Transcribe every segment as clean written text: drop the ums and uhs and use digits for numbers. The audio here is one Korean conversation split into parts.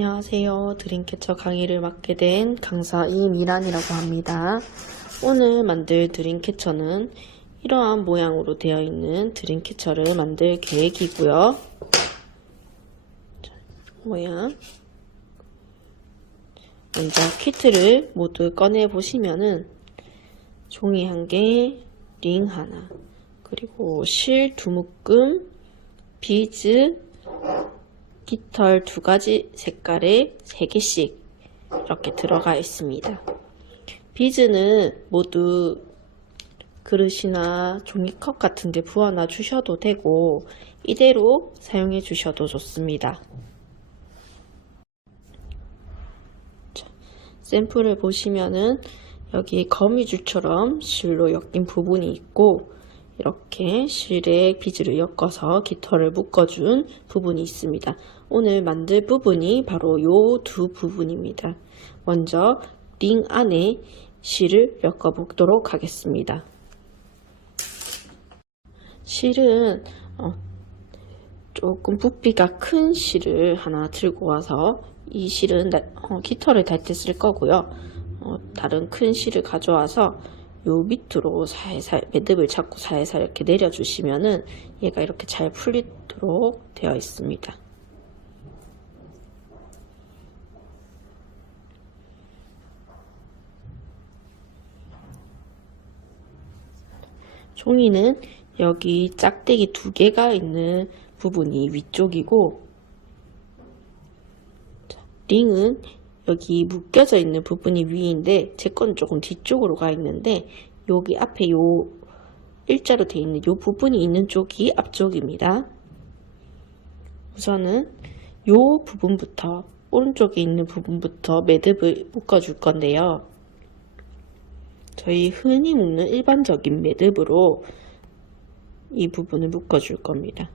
안녕하세요. 드림캐쳐 강의를 맡게 된 강사 이미란이라고 합니다. 오늘 만들 드림캐쳐는 이러한 모양으로 되어 있는 드림캐쳐를 만들 계획이고요. 모양. 먼저 키트를 모두 꺼내 보시면은 종이 한 개, 링 하나, 그리고 실 두 묶음, 비즈, 깃털 두 가지 색깔에 3개씩 이렇게 들어가 있습니다. 비즈는 모두 그릇이나 종이컵 같은 데 부어놔 주셔도 되고 이대로 사용해 주셔도 좋습니다. 자, 샘플을 보시면은 여기 거미줄처럼 실로 엮인 부분이 있고 이렇게 실에 비즈를 엮어서 깃털을 묶어준 부분이 있습니다. 오늘 만들 부분이 바로 요 두 부분입니다. 먼저 링 안에 실을 엮어 보도록 하겠습니다. 실은 조금 부피가 큰 실을 하나 들고 와서 이 실은 깃털을 달 때 쓸 거고요. 다른 큰 실을 가져와서 요 밑으로 살살 매듭을 잡고 살살 이렇게 내려주시면은 얘가 이렇게 잘 풀리도록 되어 있습니다. 종이는 여기 짝대기 2개가 있는 부분이 위쪽이고, 링은 여기 묶여져 있는 부분이 위인데 제 건 조금 뒤쪽으로 가 있는데 여기 앞에 요 일자로 되어 있는 요 부분이 있는 쪽이 앞쪽입니다. 우선은 요 부분부터 오른쪽에 있는 부분부터 매듭을 묶어 줄 건데요. 저희 흔히 묶는 일반적인 매듭으로 이 부분을 묶어 줄 겁니다.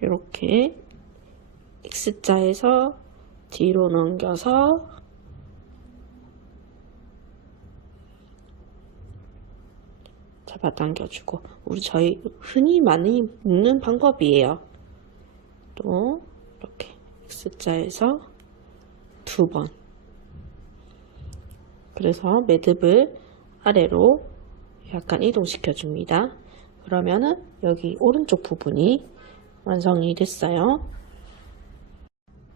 이렇게 X자에서 뒤로 넘겨서 잡아당겨주고, 저희 흔히 많이 묶는 방법이에요. 또 이렇게 X자에서 2번, 그래서 매듭을 아래로 약간 이동시켜 줍니다. 그러면은 여기 오른쪽 부분이 완성이 됐어요.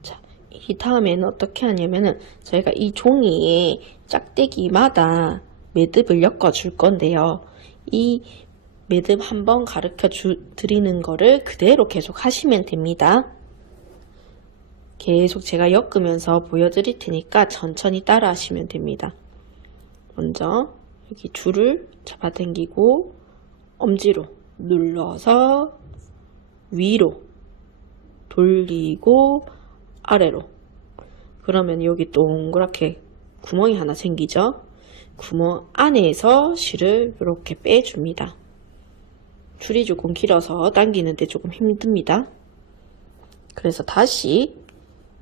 자, 이 다음에는 어떻게 하냐면은 저희가 이 종이에 짝대기마다 매듭을 엮어 줄 건데요. 이 매듭 한번 가르쳐 드리는 거를 그대로 계속 하시면 됩니다. 계속 제가 엮으면서 보여드릴 테니까 천천히 따라 하시면 됩니다. 먼저 여기 줄을 잡아당기고 엄지로 눌러서 위로 돌리고 아래로, 그러면 여기 동그랗게 구멍이 하나 생기죠. 구멍 안에서 실을 이렇게 빼줍니다. 줄이 조금 길어서 당기는데 조금 힘듭니다. 그래서 다시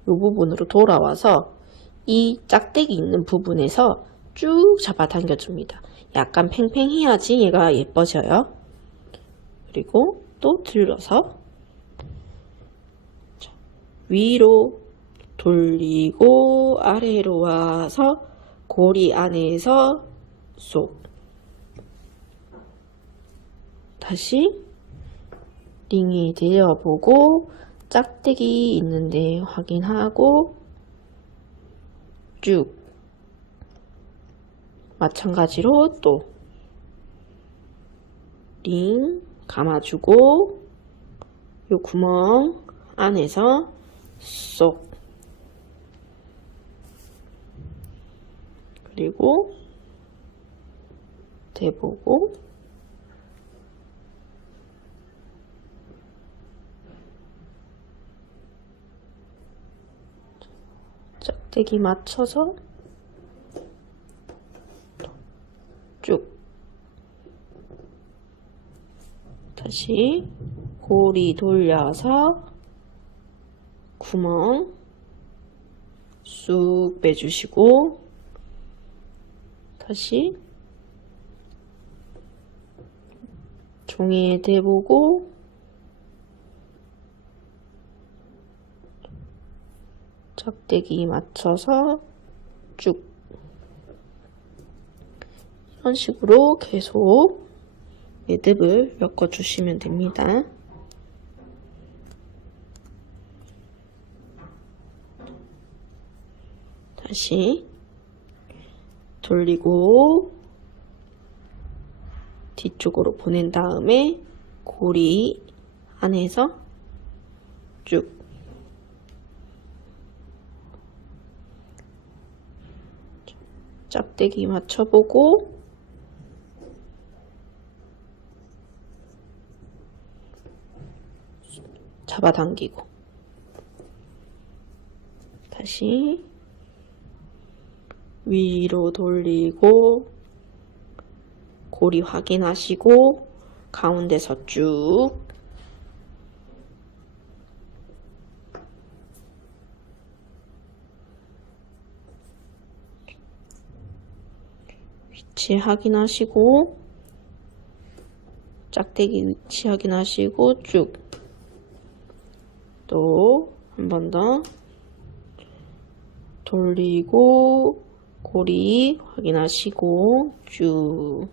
이 부분으로 돌아와서 이 짝대기 있는 부분에서 쭉 잡아당겨 줍니다. 약간 팽팽해야지 얘가 예뻐져요. 그리고 또 들어서 위로 돌리고 아래로 와서 고리 안에서 쏙, 다시 링이 되어보고 짝대기 있는데 확인하고 쭉, 마찬가지로 또 링 감아주고 요 구멍 안에서 쏙, 그리고 대보고 짝대기 맞춰서 쭉, 다시 고리 돌려서 구멍 쑥 빼주시고 다시 종이에 대보고 짝대기 맞춰서 쭉 이런 식으로 계속 매듭을 엮어주시면 됩니다. 다시 돌리고 뒤쪽으로 보낸 다음에 고리 안에서 쭉 짝대기 맞춰보고 잡아당기고 다시 위로 돌리고 고리 확인하시고 가운데서 쭉 위치 확인하시고 짝대기 위치 확인하시고 쭉 또 한 번 더 돌리고 고리 확인하시고 쭉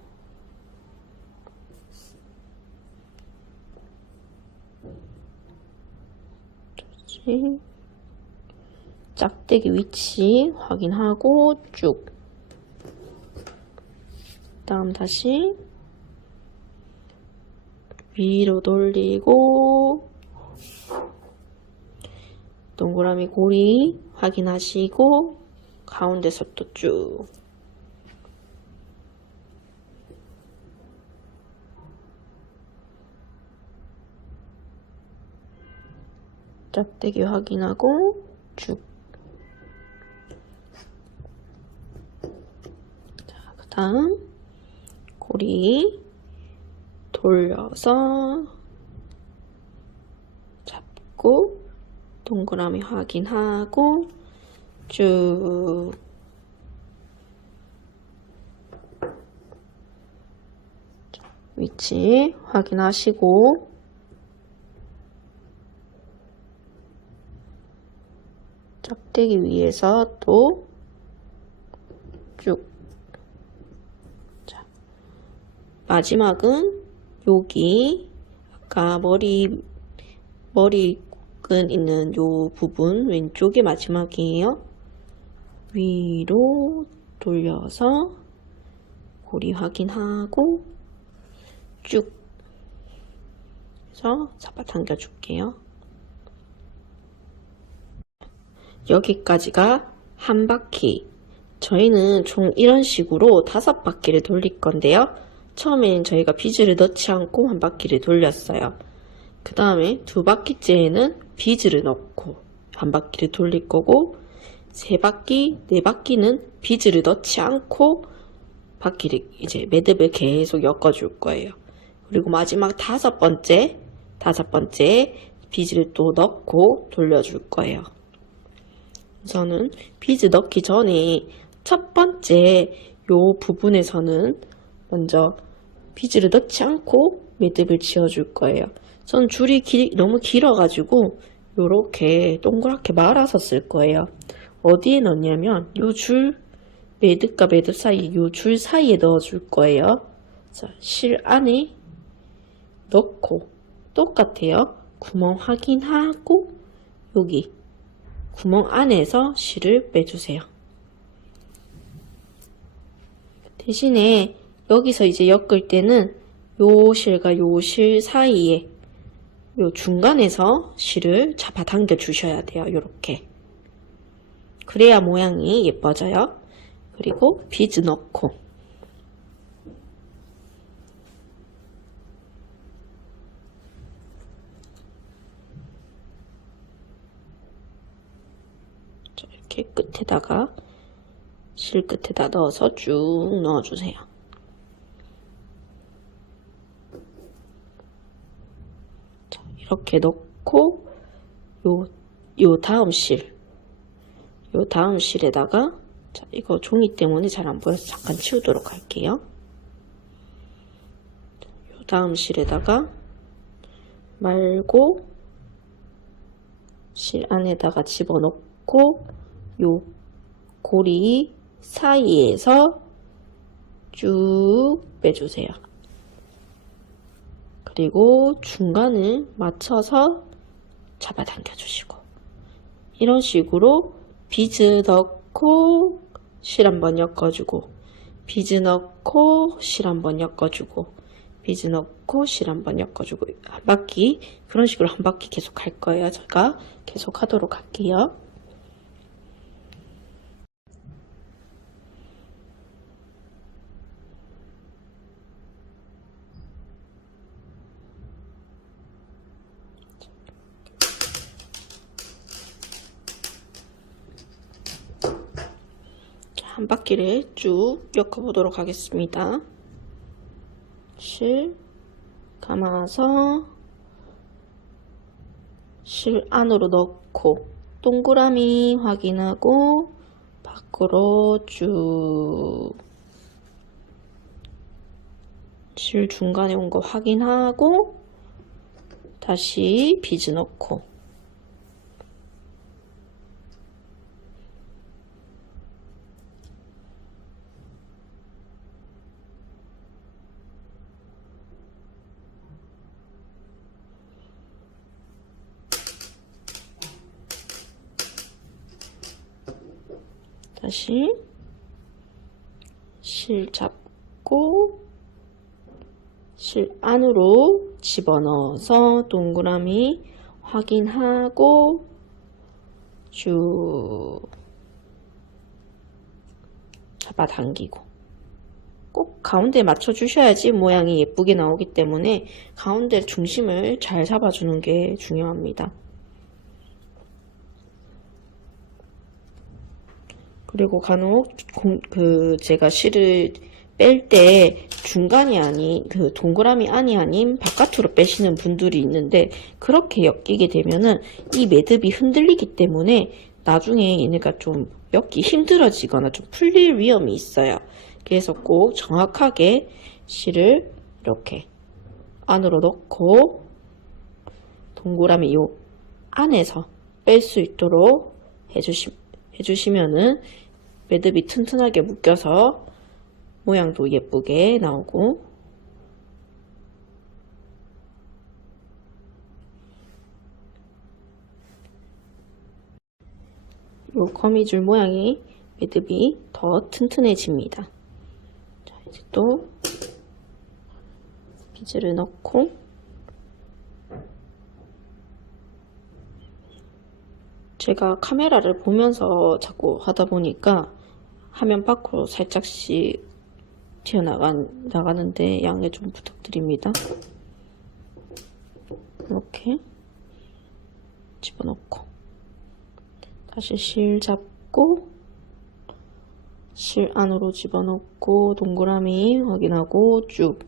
짝대기 위치 확인하고 쭉 다음 다시 위로 돌리고 동그라미 고리 확인하시고 가운데서 또 쭉 짝대기 확인하고 쭉 자, 그 다음 고리 돌려서 잡고 동그라미 확인하고 쭉 위치 확인하시고 짝대기 위에서 또 쭉 마지막은 여기 아까 머리끈 있는 요 부분 왼쪽이 마지막이에요. 위로 돌려서 고리 확인하고 쭉 해서 잡아당겨 줄게요. 여기까지가 한 바퀴. 저희는 총 이런 식으로 5바퀴를 돌릴 건데요. 처음엔 저희가 비즈를 넣지 않고 한 바퀴를 돌렸어요. 그 다음에 2바퀴째에는 비즈를 넣고 한 바퀴를 돌릴 거고 3바퀴, 4바퀴는 비즈를 넣지 않고 바퀴를 이제 매듭을 계속 엮어줄 거예요. 그리고 마지막 5번째 비즈를 또 넣고 돌려줄 거예요. 우선은 비즈 넣기 전에 첫 번째 요 부분에서는 먼저 비즈를 넣지 않고 매듭을 지어줄 거예요. 전 줄이 너무 길어가지고 요렇게 동그랗게 말아서 쓸 거예요. 어디에 넣냐면 요 줄 매듭과 매듭 사이 요 줄 사이에 넣어줄 거예요. 자, 실 안에 넣고 똑같아요. 구멍 확인하고 여기 구멍 안에서 실을 빼주세요. 대신에 여기서 이제 엮을 때는 요 실과 요 실 사이에 요 중간에서 실을 잡아당겨 주셔야 돼요. 요렇게. 그래야 모양이 예뻐져요. 그리고 비즈 넣고 이렇게 끝에다가 실 끝에다 넣어서 쭉 넣어주세요. 자, 이렇게 넣고 요 다음 실에다가 자, 이거 종이 때문에 잘 안 보여서 잠깐 치우도록 할게요. 요 다음 실에다가 말고 실 안에다가 집어넣고 넣고 요 고리 사이에서 쭉 빼주세요. 그리고 중간을 맞춰서 잡아당겨 주시고, 이런 식으로 비즈 넣고 실 한번 엮어주고, 비즈 넣고 실 한번 엮어주고, 비즈 넣고 실 한번 엮어주고, 한 바퀴, 그런 식으로 한 바퀴 계속 할 거예요. 제가 계속 하도록 할게요. 한 바퀴를 쭉 엮어보도록 하겠습니다. 실 감아서 실 안으로 넣고 동그라미 확인하고 밖으로 쭉 실 중간에 온 거 확인하고 다시 비즈 넣고 다시 실 잡고 실 안으로 집어넣어서 동그라미 확인하고 쭉 잡아당기고, 꼭 가운데 맞춰 주셔야지 모양이 예쁘게 나오기 때문에 가운데 중심을 잘 잡아주는 게 중요합니다. 그리고 간혹 제가 실을 뺄 때 중간이 아닌 동그라미 안이 아닌 바깥으로 빼시는 분들이 있는데, 그렇게 엮이게 되면은 이 매듭이 흔들리기 때문에 나중에 얘네가 좀 엮기 힘들어지거나 좀 풀릴 위험이 있어요. 그래서 꼭 정확하게 실을 이렇게 안으로 넣고 동그라미 요 안에서 뺄 수 있도록 해주시면은 매듭이 튼튼하게 묶여서 모양도 예쁘게 나오고, 요 거미줄 모양이 매듭이 더 튼튼해집니다. 자, 이제 또 비즈를 넣고 제가 카메라를 보면서 자꾸 하다 보니까 화면 밖으로 살짝씩 튀어나가는데 양해 좀 부탁드립니다. 이렇게 집어넣고 다시 실 잡고 실 안으로 집어넣고 동그라미 확인하고 쭉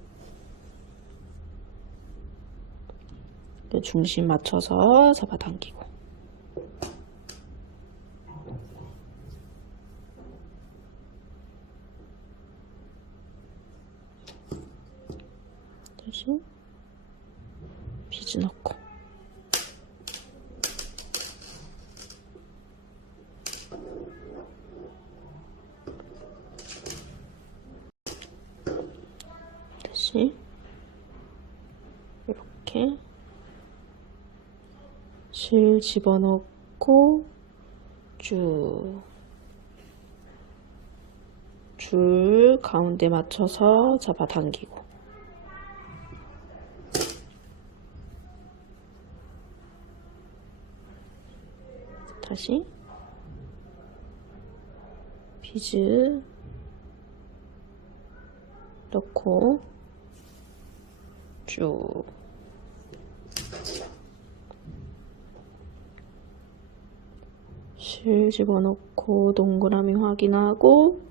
중심 맞춰서 잡아당기고, 다시 비즈 넣고 다시 이렇게 실 집어넣고 줄 가운데 맞춰서 잡아당기고, 다시 비즈 넣고 쭉 실 집어넣고 동그라미 확인하고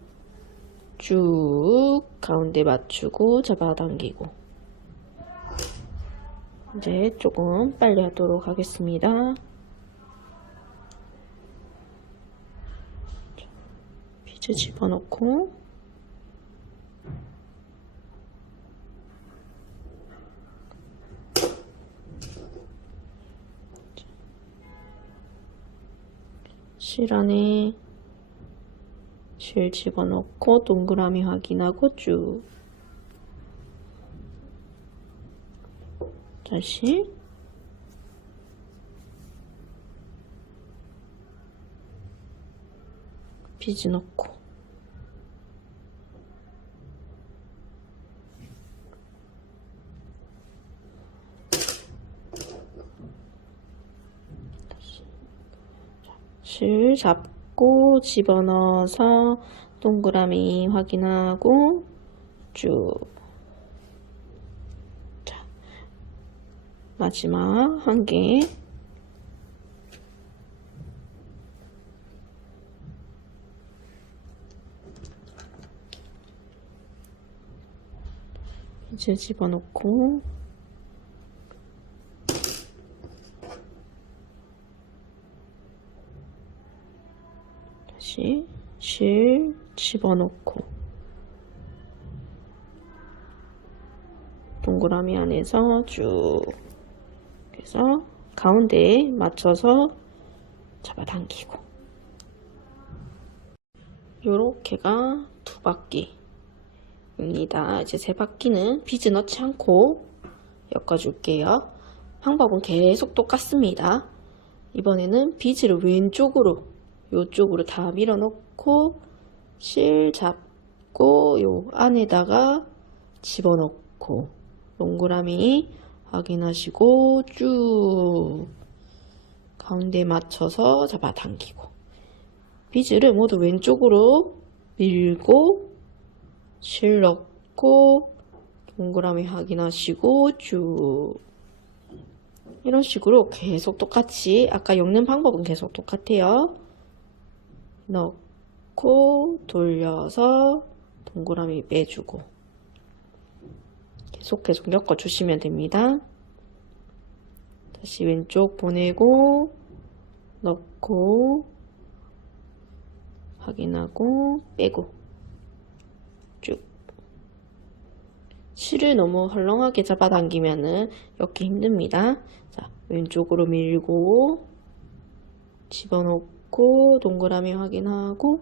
쭉 가운데 맞추고 잡아당기고. 이제 조금 빨리 하도록 하겠습니다. 비즈 집어넣고 실 안에 실 집어넣고 동그라미 확인하고 쭉 다시 비즈 넣고 실 잡고 집어넣어서 동그라미 확인하고 쭉. 자, 마지막 한 개. 이제 집어넣고 다시 실 집어넣고 동그라미 안에서 쭉 해서 가운데에 맞춰서 잡아당기고 요렇게가 두 바퀴입니다. 이제 세 바퀴는 비즈 넣지 않고 엮어줄게요. 방법은 계속 똑같습니다. 이번에는 비즈를 왼쪽으로 요쪽으로 다 밀어넣고 실 잡고 요 안에다가 집어넣고 동그라미 확인하시고 쭉 가운데 맞춰서 잡아당기고 비즈를 모두 왼쪽으로 밀고 실 넣고 동그라미 확인하시고 쭉 이런 식으로 계속 똑같이 아까 엮는 방법은 계속 똑같아요. 넣고 돌려서 동그라미 빼주고 계속 엮어주시면 됩니다. 다시 왼쪽 보내고 넣고 확인하고 빼고 쭉 실을 너무 헐렁하게 잡아당기면은 엮기 힘듭니다. 자, 왼쪽으로 밀고 집어넣고 동그라미 확인하고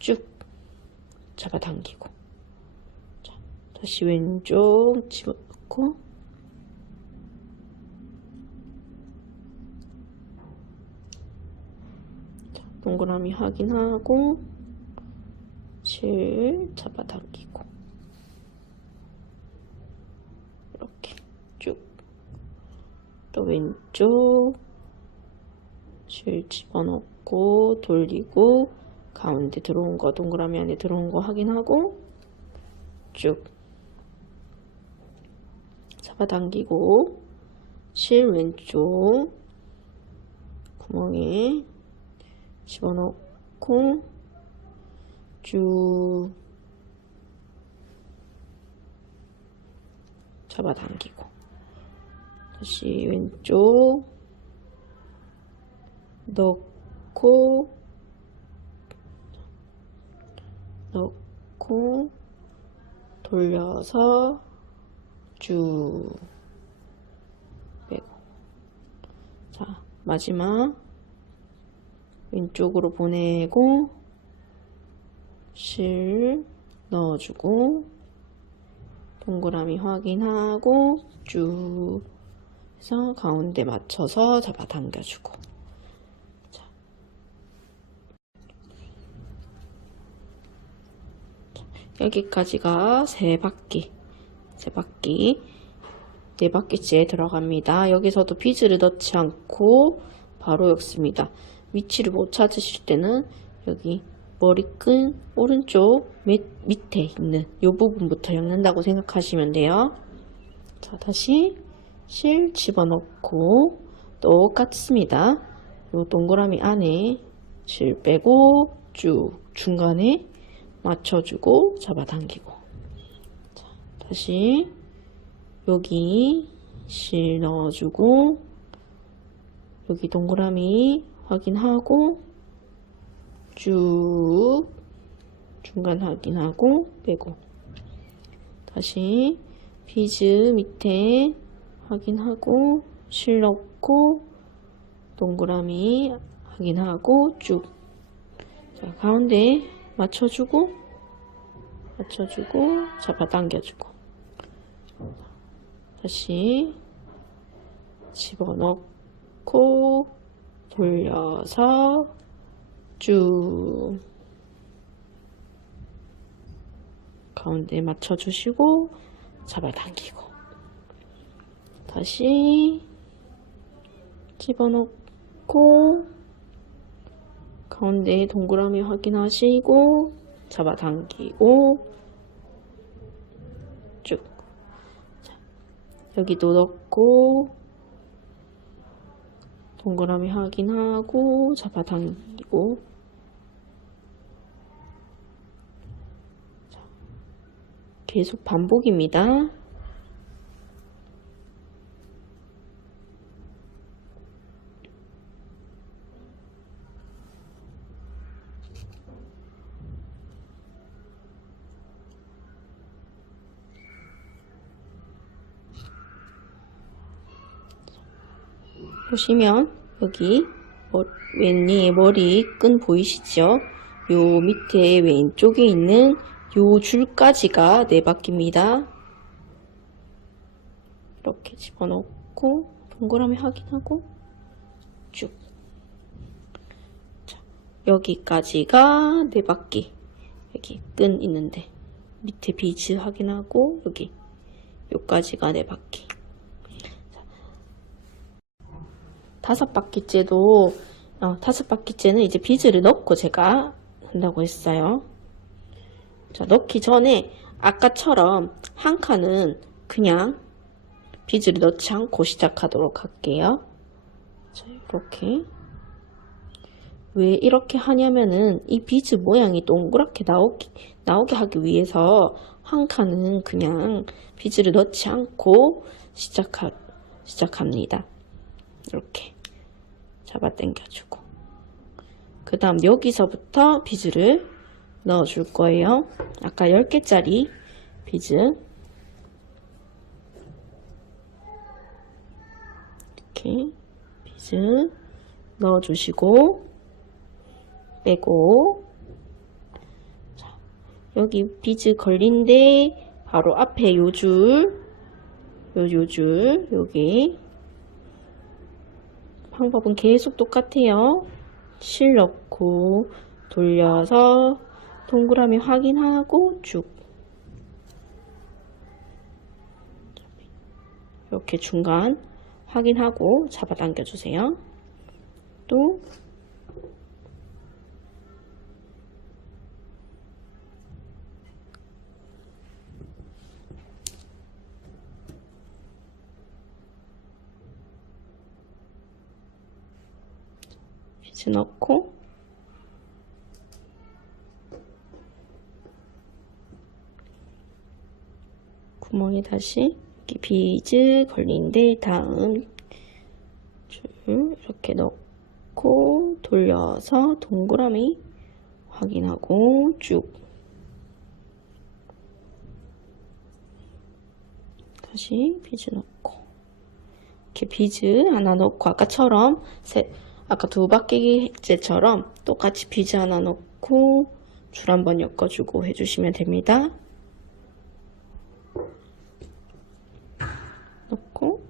쭉 잡아당기고 자, 다시 왼쪽 집어넣고 자, 동그라미 확인하고 실 잡아당기고 이렇게 쭉 또 왼쪽 실 집어넣고 돌리고 가운데 들어온 거 동그라미 안에 들어온 거 확인하고 쭉 잡아당기고 실 왼쪽 구멍에 집어넣고 쭉 잡아당기고 다시 왼쪽 넣고 돌려서 쭉 빼고 자 마지막 왼쪽으로 보내고 실 넣어주고 동그라미 확인하고 쭉 해서 가운데 맞춰서 잡아당겨주고 자. 여기까지가 세 바퀴 네 바퀴째 들어갑니다. 여기서도 비즈를 넣지 않고 바로 엮습니다. 위치를 못 찾으실 때는 여기 머리끈 오른쪽 밑에 있는 이 부분부터 엮는다고 생각하시면 돼요. 자, 다시 실 집어넣고 똑같습니다. 이 동그라미 안에 실 빼고 쭉 중간에 맞춰주고 잡아당기고 자, 다시 여기 실 넣어주고 여기 동그라미 확인하고 쭉 중간 확인하고 빼고 다시 비즈 밑에 확인하고 실 넣고 동그라미 확인하고 쭉. 자, 가운데 맞춰주고 잡아당겨주고 다시 집어넣고 돌려서 쭉 가운데 맞춰주시고 잡아당기고 다시 집어넣고 가운데 동그라미 확인하시고 잡아당기고 쭉. 자, 여기도 넣고 동그라미 확인하고 잡아당기고 자, 계속 반복입니다. 보시면 여기 왼니의 머리끈 보이시죠? 요 밑에 왼쪽에 있는 요 줄까지가 4바퀴입니다. 이렇게 집어넣고 동그라미 확인하고 쭉. 자, 여기까지가 4바퀴. 여기 끈 있는데 밑에 비즈 확인하고 여기 요까지가 4바퀴. 5바퀴째도 5바퀴째는 이제 비즈를 넣고 제가 한다고 했어요. 자, 넣기 전에 아까처럼 한 칸은 그냥 비즈를 넣지 않고 시작하도록 할게요. 자, 이렇게. 왜 이렇게 하냐면은 이 비즈 모양이 동그랗게 나오게 하기 위해서 한 칸은 그냥 비즈를 넣지 않고 시작합니다. 이렇게 잡아 당겨주고 그 다음 여기서부터 비즈를 넣어 줄 거예요. 아까 10개짜리 비즈 이렇게 비즈 넣어 주시고 빼고 자, 여기 비즈 걸린데 바로 앞에 요 줄 여기 방법은 계속 똑같아요. 실 넣고 돌려서 동그라미 확인하고 쭉 이렇게 중간 확인하고 잡아당겨 주세요. 또 비즈 넣고 구멍에 다시 이렇게 비즈 걸린데 다음 줄 이렇게 넣고 돌려서 동그라미 확인하고 쭉 다시 비즈 넣고 이렇게 비즈 하나 넣고 아까처럼 아까 2바퀴째처럼 똑같이 비즈 하나 넣고 줄 한번 엮어주고 해주시면 됩니다. 넣고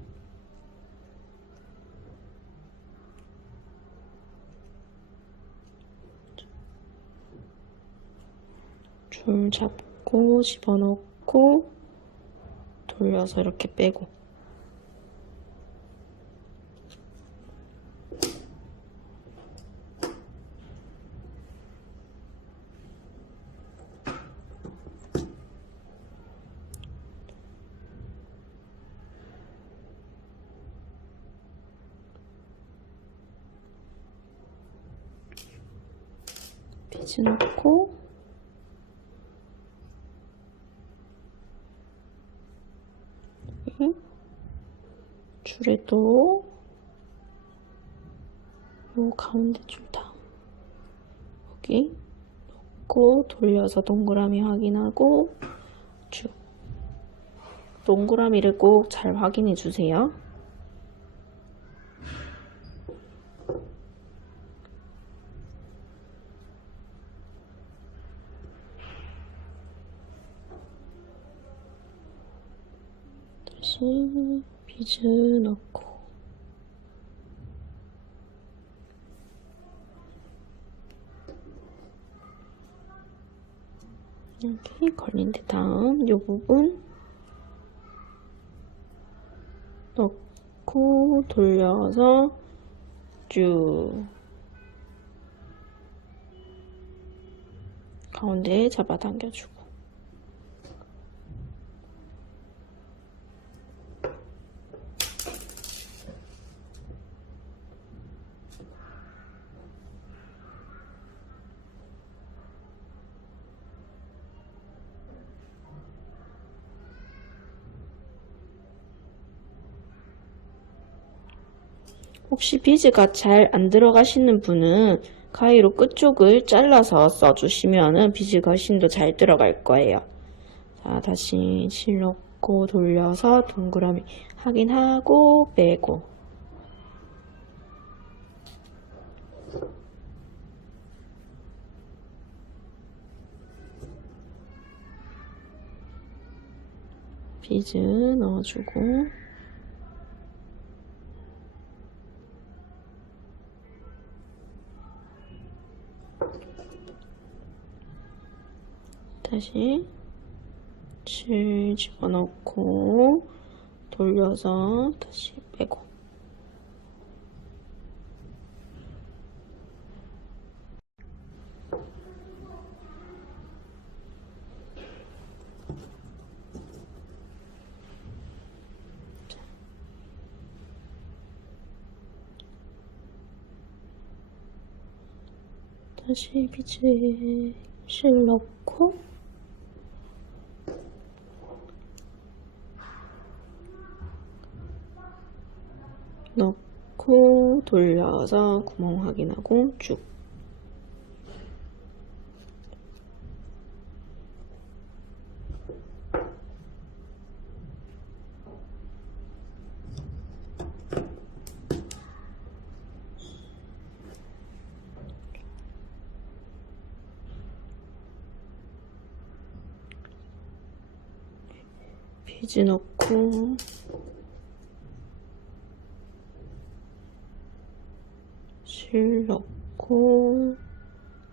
줄 잡고 집어넣고 돌려서 이렇게 빼고 비즈 넣고 줄에도 요 가운데 줄 다음 여기 넣고 돌려서 동그라미 확인하고 쭉 동그라미를 꼭 잘 확인해 주세요. 다시 비즈 넣고 이렇게 걸린 데 다음 이 부분 넣고 돌려서 쭉 가운데에 잡아당겨주고 혹시 비즈가 잘 안 들어가시는 분은 가위로 끝쪽을 잘라서 써주시면은 비즈가 훨씬 더 잘 들어갈 거예요. 자, 다시 실 넣고 돌려서 동그라미 확인하고 빼고 비즈 넣어주고 다시 실 집어넣고 돌려서 다시 빼고 다시 비즈 실 넣고 넣고 돌려서 구멍 확인하고 쭉 비즈 넣고 실 넣고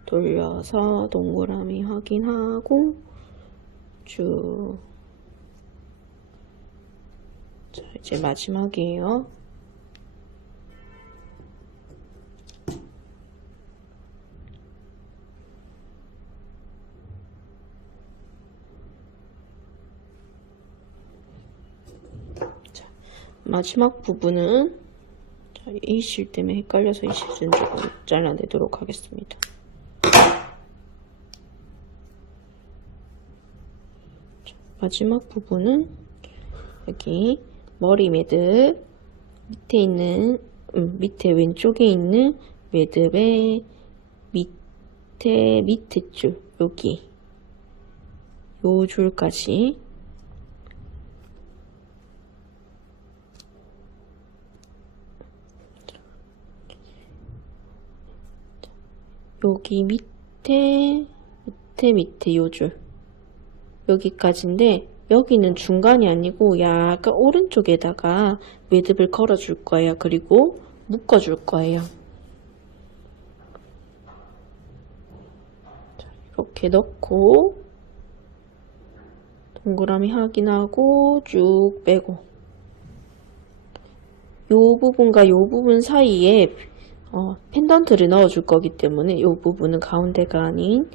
돌려서 동그라미 확인하고 쭉. 자, 이제 마지막이에요. 자, 마지막 부분은 자, 이 실 때문에 헷갈려서 이 실은 조금 잘라내도록 하겠습니다. 자, 마지막 부분은 여기 머리 매듭 밑에 있는 밑에 왼쪽에 있는 매듭의 밑에 줄 여기 요 줄까지 여기 밑에 요 줄 여기까지인데 여기는 중간이 아니고 약간 오른쪽에다가 매듭을 걸어 줄 거예요. 그리고 묶어 줄 거예요. 자, 이렇게 넣고 동그라미 확인하고 쭉 빼고 요 부분과 요 부분 사이에 펜던트를 넣어 줄 거기 때문에 요 부분은 가운데가 아닌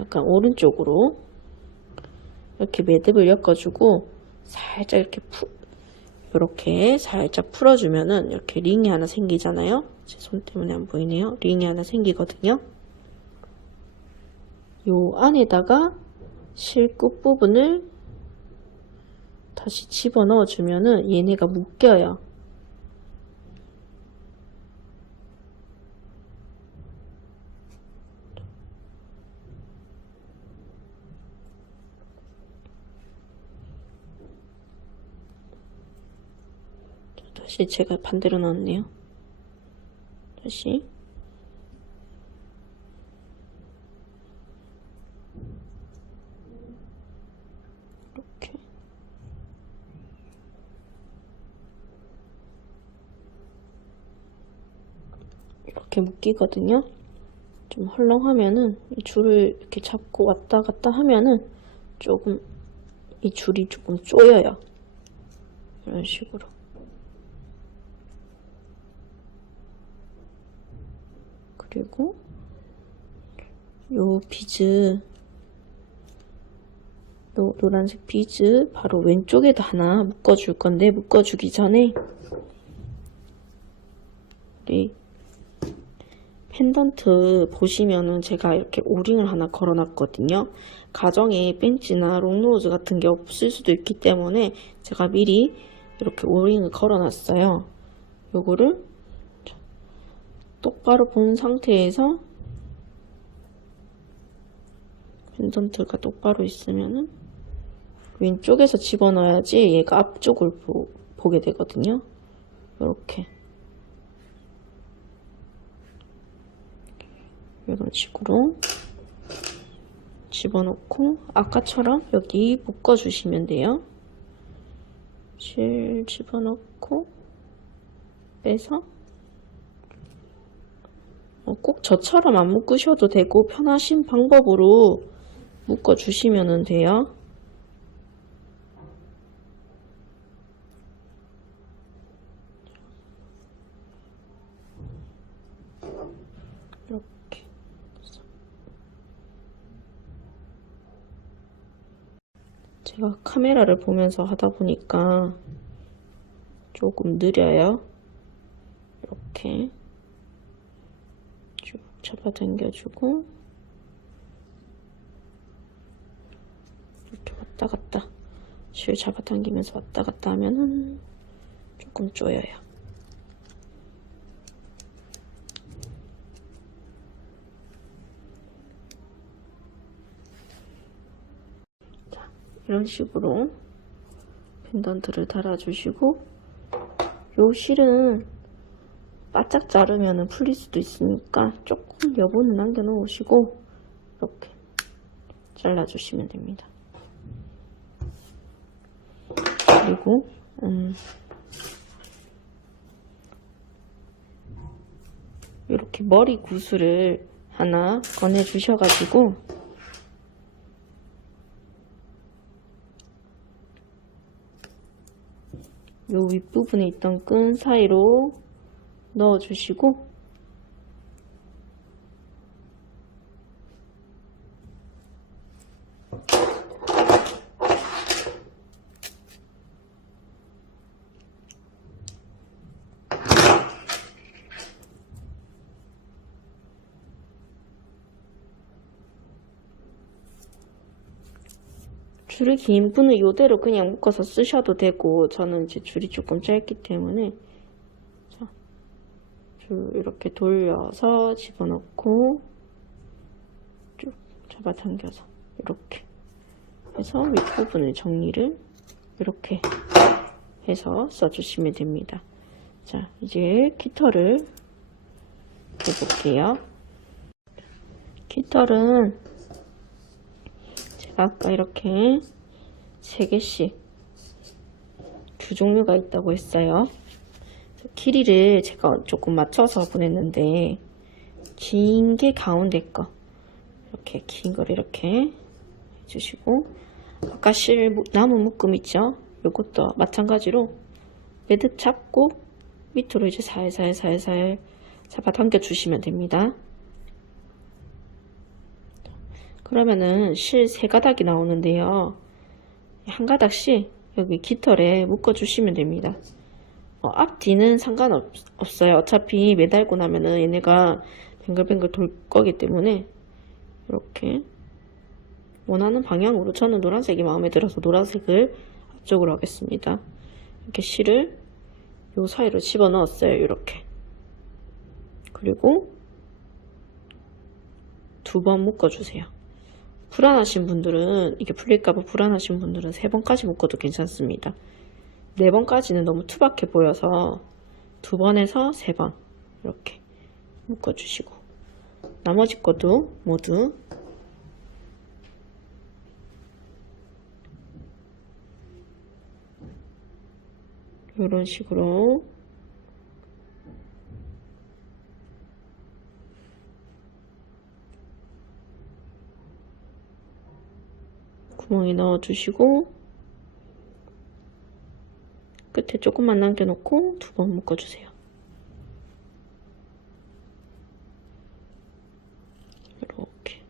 약간 오른쪽으로 이렇게 매듭을 엮어주고 살짝 이렇게 살짝 풀어주면은 이렇게 링이 하나 생기잖아요. 제 손 때문에 안 보이네요. 링이 하나 생기거든요. 요 안에다가 실 끝부분을 다시 집어넣어 주면은 얘네가 묶여요. 다시 제가 반대로 넣었네요. 다시 이렇게 이렇게 묶이거든요. 좀 헐렁하면은 이 줄을 이렇게 잡고 왔다 갔다 하면은 조금 이 줄이 조금 쪼여요. 이런 식으로. 그리고 요 비즈, 요 노란색 비즈 바로 왼쪽에도 하나 묶어줄 건데, 묶어주기 전에 우리 펜던트 보시면은 제가 이렇게 오링을 하나 걸어놨거든요. 가정에 벤치나 롱노즈 같은 게 없을 수도 있기 때문에 제가 미리 이렇게 오링을 걸어놨어요. 요거를 똑바로 본 상태에서 펜던트가 똑바로 있으면은 왼쪽에서 집어넣어야지 얘가 앞쪽을 보게 되거든요. 이렇게 이런 식으로 집어넣고 아까처럼 여기 묶어주시면 돼요. 실 집어넣고 빼서 꼭 저처럼 안 묶으셔도 되고 편하신 방법으로 묶어주시면 돼요. 이렇게 제가 카메라를 보면서 하다 보니까 조금 느려요. 이렇게 쭉 잡아당겨주고 이렇게 왔다 갔다 실 잡아당기면서 왔다 갔다 하면은 조금 쪼여요. 자, 이런 식으로 펜던트를 달아주시고, 요 실은 바짝 자르면 풀릴 수도 있으니까 조금 여분을 남겨 놓으시고 이렇게 잘라주시면 됩니다. 그리고 이렇게 머리 구슬을 하나 꺼내 주셔가지고 요 윗부분에 있던 끈 사이로 넣어주시고 줄이 긴 분은 이대로 그냥 묶어서 쓰셔도 되고, 저는 이제 줄이 조금 짧기 때문에 자, 줄 이렇게 돌려서 집어넣고 쭉 잡아당겨서 이렇게 해서 윗부분을 정리를 이렇게 해서 써주시면 됩니다. 자, 이제 깃털을 해볼게요. 깃털은 제가 아까 이렇게 3개씩 두 종류가 있다고 했어요. 길이를 제가 조금 맞춰서 보냈는데 긴 게 가운데 거, 이렇게 긴 거를 이렇게 해주시고, 아까 실 나무 묶음 있죠? 이것도 마찬가지로 매듭 잡고 밑으로 이제 살살 잡아당겨 주시면 됩니다. 그러면은 실 3가닥이 나오는데요, 한 가닥씩 여기 깃털에 묶어 주시면 됩니다. 앞뒤는 상관없어요. 어차피 매달고 나면은 얘네가 뱅글뱅글 돌 거기 때문에 이렇게 원하는 방향으로, 저는 노란색이 마음에 들어서 노란색을 앞쪽으로 하겠습니다. 이렇게 실을 요 사이로 집어넣었어요. 이렇게. 그리고 2번 묶어주세요. 불안하신 분들은, 이게 풀릴까봐 불안하신 분들은 3번까지 묶어도 괜찮습니다. 4번까지는 너무 투박해 보여서 2번에서 3번 이렇게 묶어주시고, 나머지 것도 모두 이런 식으로 구멍에 넣어주시고 끝에 조금만 남겨놓고 2번 묶어주세요. 이렇게.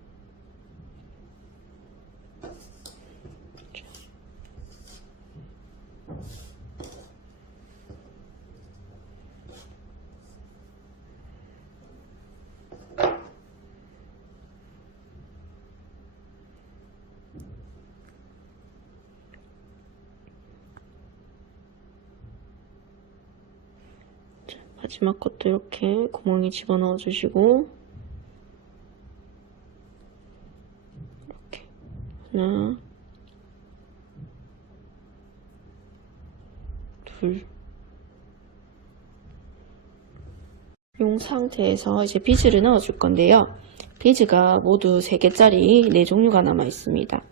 마지막 것도 이렇게 구멍에 집어넣어 주시고 이렇게 하나 둘 이 상태에서 이제 비즈를 넣어 줄 건데요. 비즈가 모두 3개짜리 4종류가 남아 있습니다.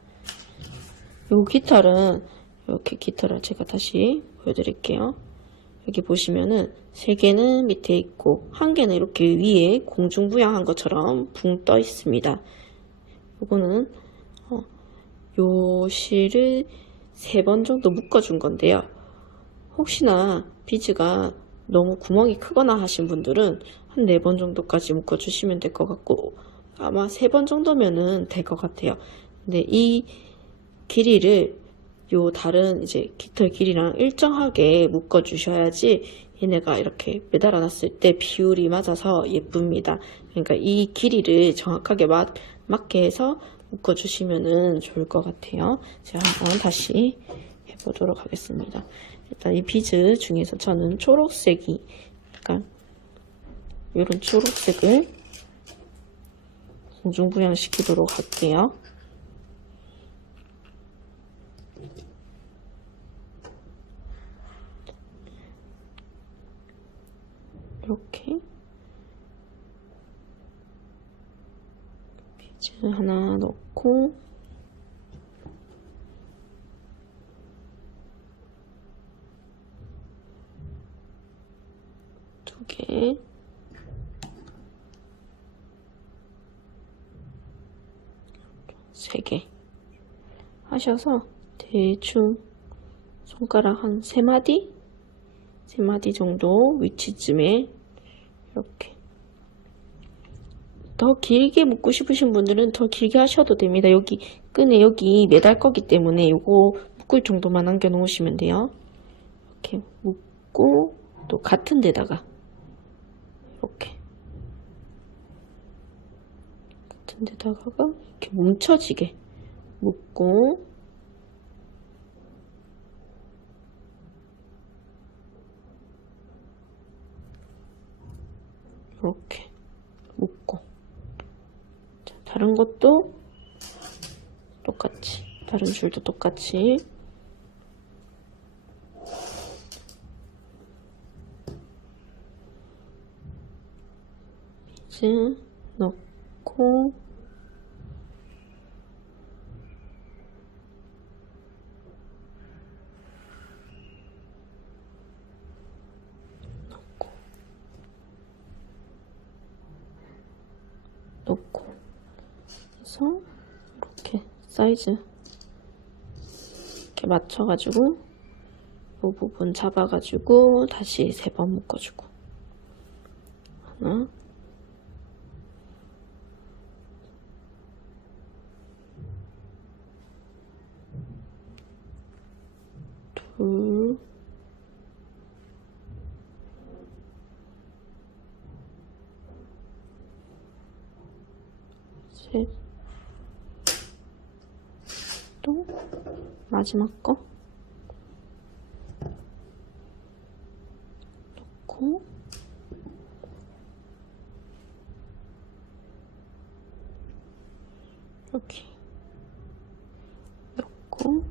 이 깃털은 이렇게 깃털을 제가 다시 보여드릴게요. 여기 보시면은 3개는 밑에 있고 1개는 이렇게 위에 공중부양한 것처럼 붕 떠 있습니다. 요거는 요 실을 3번 정도 묶어준 건데요. 혹시나 비즈가 너무 구멍이 크거나 하신 분들은 한 4번 정도까지 묶어주시면 될 것 같고 아마 3번 정도면은 될 것 같아요. 근데 이 길이를 요 다른 이제 깃털 길이랑 일정하게 묶어 주셔야지 얘네가 이렇게 매달아 놨을 때 비율이 맞아서 예쁩니다. 그러니까 이 길이를 정확하게 맞게 해서 묶어 주시면은 좋을 것 같아요. 제가 한번 다시 해보도록 하겠습니다. 일단 이 비즈 중에서 저는 초록색이 약간 이런 초록색을 공중부양시키도록 할게요. 이렇게 비즈 하나 넣고 두 개 세 개 하셔서 대충 손가락 한 3마디? 3마디 정도 위치쯤에 이렇게 더 길게 묶고 싶으신 분들은 더 길게 하셔도 됩니다. 여기 끈에 여기 매달 거기 때문에 요거 묶을 정도만 남겨 놓으시면 돼요. 이렇게 묶고 또 같은 데다가 이렇게 같은 데다가 이렇게 뭉쳐지게 묶고 이렇게 묶고 자, 다른 것도 똑같이 다른 줄도 똑같이 비즈 넣고 넣고 해서 이렇게 사이즈 이렇게 맞춰가지고 이 부분 잡아가지고 다시 3번 묶어주고 하나 둘 셋 또 마지막 거 넣고 이렇게 넣고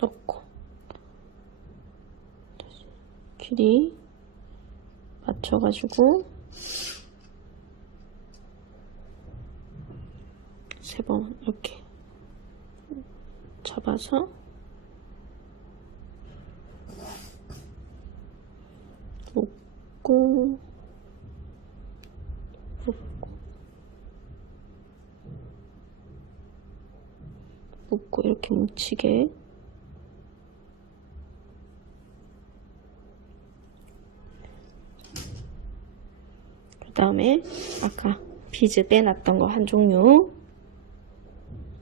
넣고 다시 길이 맞춰가지고 3번 이렇게 잡아서 묶고 묶고 뭉치게. 그 다음에 아까 비즈 빼놨던 거 한 종류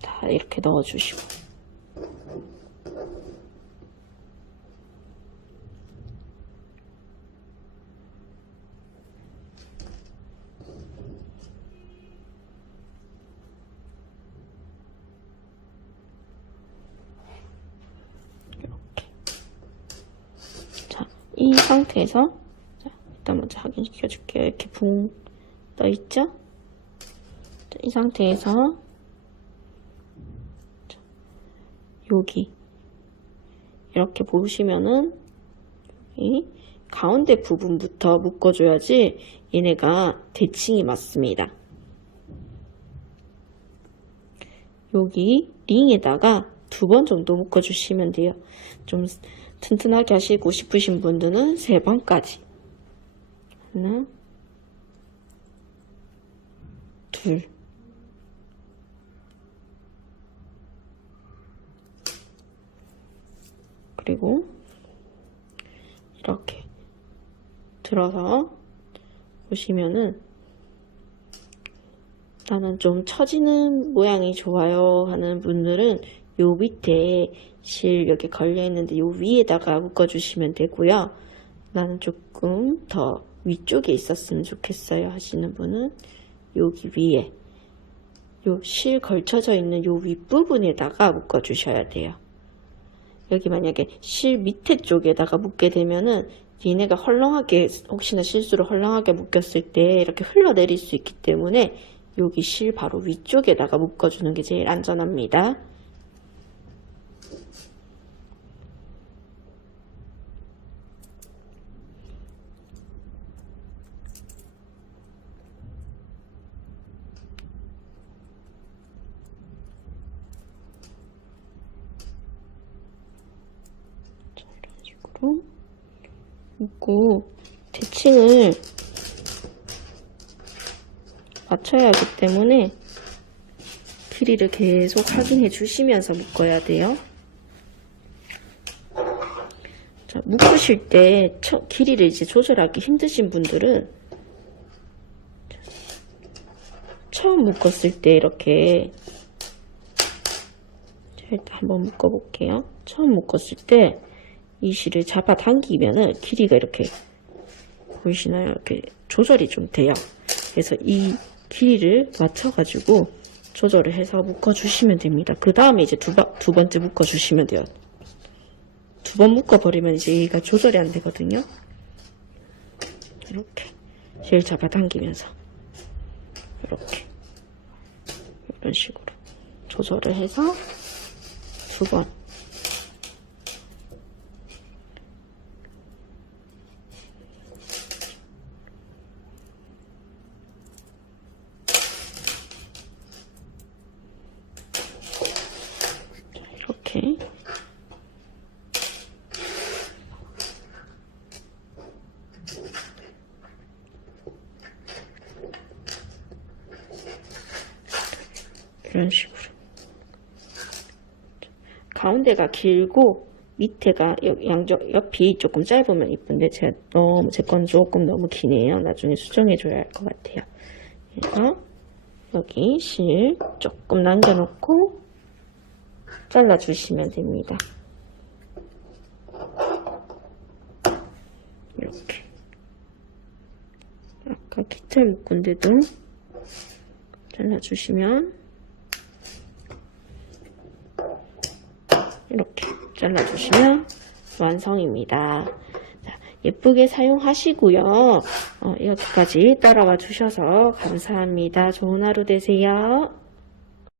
다 이렇게 넣어주시고, 이렇게. 자, 이 상태에서, 자, 일단 먼저 확인시켜 줄게요. 이렇게 붕 떠 있죠? 자, 이 상태에서 여기 이렇게 보시면은 이 가운데 부분부터 묶어줘야지 얘네가 대칭이 맞습니다. 여기 링에다가 2번 정도 묶어주시면 돼요. 좀 튼튼하게 하시고 싶으신 분들은 3번까지. 하나, 둘, 그리고 이렇게 들어서 보시면은 나는 좀 처지는 모양이 좋아요 하는 분들은 요 밑에 실 여기 걸려 있는데 요 위에다가 묶어 주시면 되고요. 나는 조금 더 위쪽에 있었으면 좋겠어요 하시는 분은 여기 위에 요 실 걸쳐져 있는 요 윗부분에다가 묶어 주셔야 돼요. 여기 만약에 실 밑에 쪽에다가 묶게 되면은 얘네가 헐렁하게, 혹시나 실수로 헐렁하게 묶였을 때 이렇게 흘러내릴 수 있기 때문에 여기 실 바로 위쪽에다가 묶어주는 게 제일 안전합니다. 자, 이런 식으로 묶고 대칭을 맞춰야 하기 때문에 길이를 계속 확인해 주시면서 묶어야 돼요. 자, 묶으실 때 길이를 이제 조절하기 힘드신 분들은 처음 묶었을 때 이렇게, 일단 한번 묶어 볼게요. 처음 묶었을 때 이 실을 잡아 당기면은 길이가 이렇게 보이시나요? 이렇게 조절이 좀 돼요. 그래서 이 길이를 맞춰가지고 조절을 해서 묶어주시면 됩니다. 그 다음에 이제 두 번째 묶어주시면 돼요. 2번 묶어버리면 이제 얘가 조절이 안 되거든요. 이렇게 실 잡아당기면서 이렇게 이런 식으로 조절을 해서 2번 이렇게 이런 식으로 가운데가 길고 밑에가 양쪽 옆이 조금 짧으면 이쁜데 제 건 조금 너무 기네요. 나중에 수정해 줘야 할 것 같아요. 그래서 여기 실 조금 남겨놓고 잘라 주시면 됩니다. 이렇게 아까 깃털 묶은데도 잘라 주시면 이렇게 잘라 주시면 완성입니다. 자, 예쁘게 사용하시고요. 여기까지 따라와 주셔서 감사합니다. 좋은 하루 되세요.